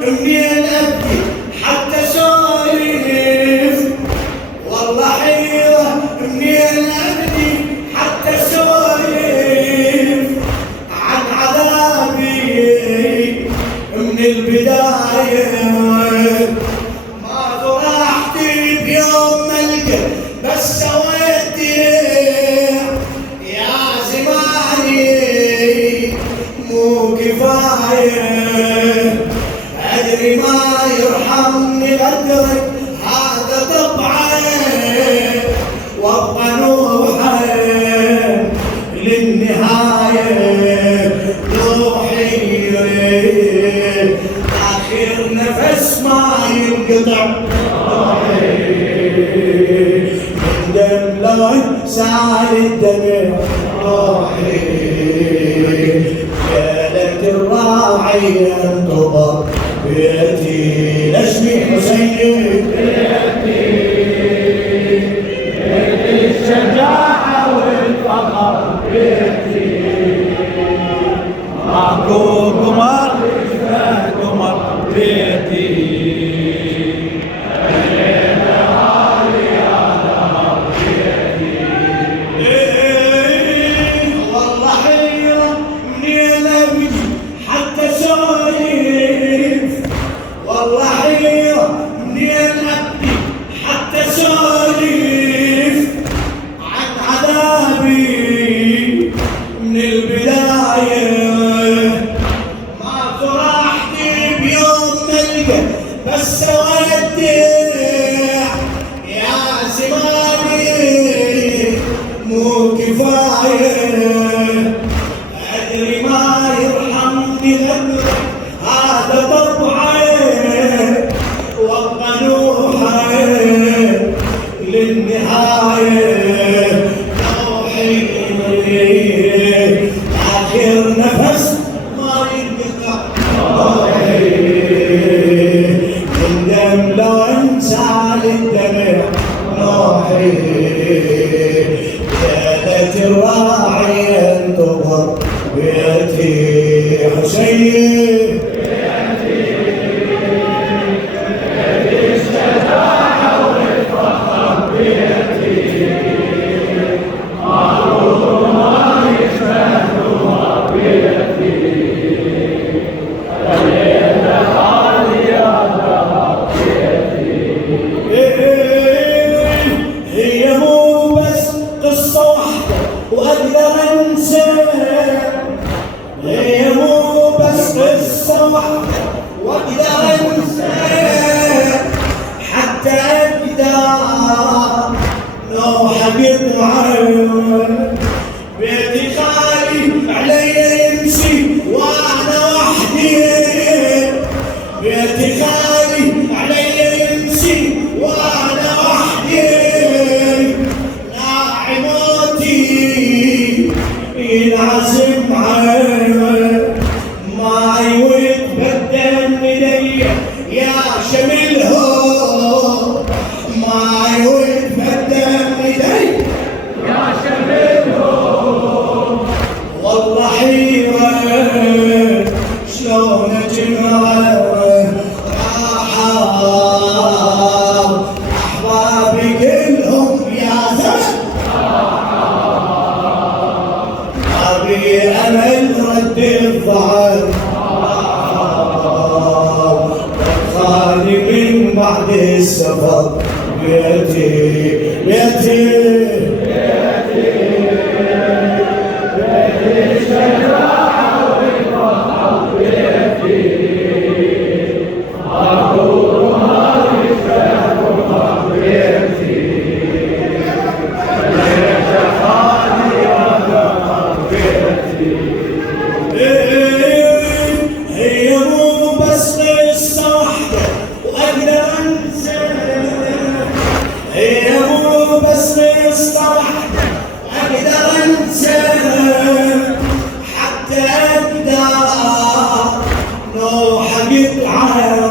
منين ابكي حتى سولف، والله حيرة منين ابكي حتى سولف عن عذابي من البداية. ما فرحتي بيوم ملقى بس سويتي يا زماني مو كفاية. أدري ما يرحمني غدرك هذا طبعي، وابقى نوحي للنهاية. روحي آخر نفس ما ينقطع، من دم لون سال الدمع روحي. ليلة الراعي انتظر بيتي نشمي حسين، بيتي الشجاعة والفخر، بيتي ماكو قمر يشبه قمر، بيتي بس ودع يا زماني مو كفاية. أدري ما يرحمني غدرك هذا طبعي، وابقى نوحي للنهاية. روحي آخر نفس ما ينقطع، لو انسال الدمع روحي. ليلة الراعي انتظر بيتي حسين، بيتي الشجاعة والفخر، بيتي ماكو قمر يشبه قمر، بيتي هي مو بس قصة واحدة وأقدر أنسى، هي مو بس قصة واحدة وأقدر أنسى، حتى أقدر لو حقيت معايا. بيتي خالي علي يمشي وأنا وحدي، بيتي خالي علي يمشي وأنا وحدي. ناعي موتي ينعزم عيني، ماي ويتبدل إلي يا شملهم، ماي ويتبدل إلي يا شملهم. والله حيرة شلون أجمع أحبابي كلهم يا زلمة، أبي أمل رد الضعف خالي من بعد السفر. بيتي بيتي الشجاعة والفخر، بيتي ماكو قمر يشبه قمر، بيتي ليلة خالي وقمر، بيتي هي مو بس قصة واحدة وأقدر أنسى، هي مو بس قصة واحدة وأقدر أنسى، حتى أقدر لو حقيت عارف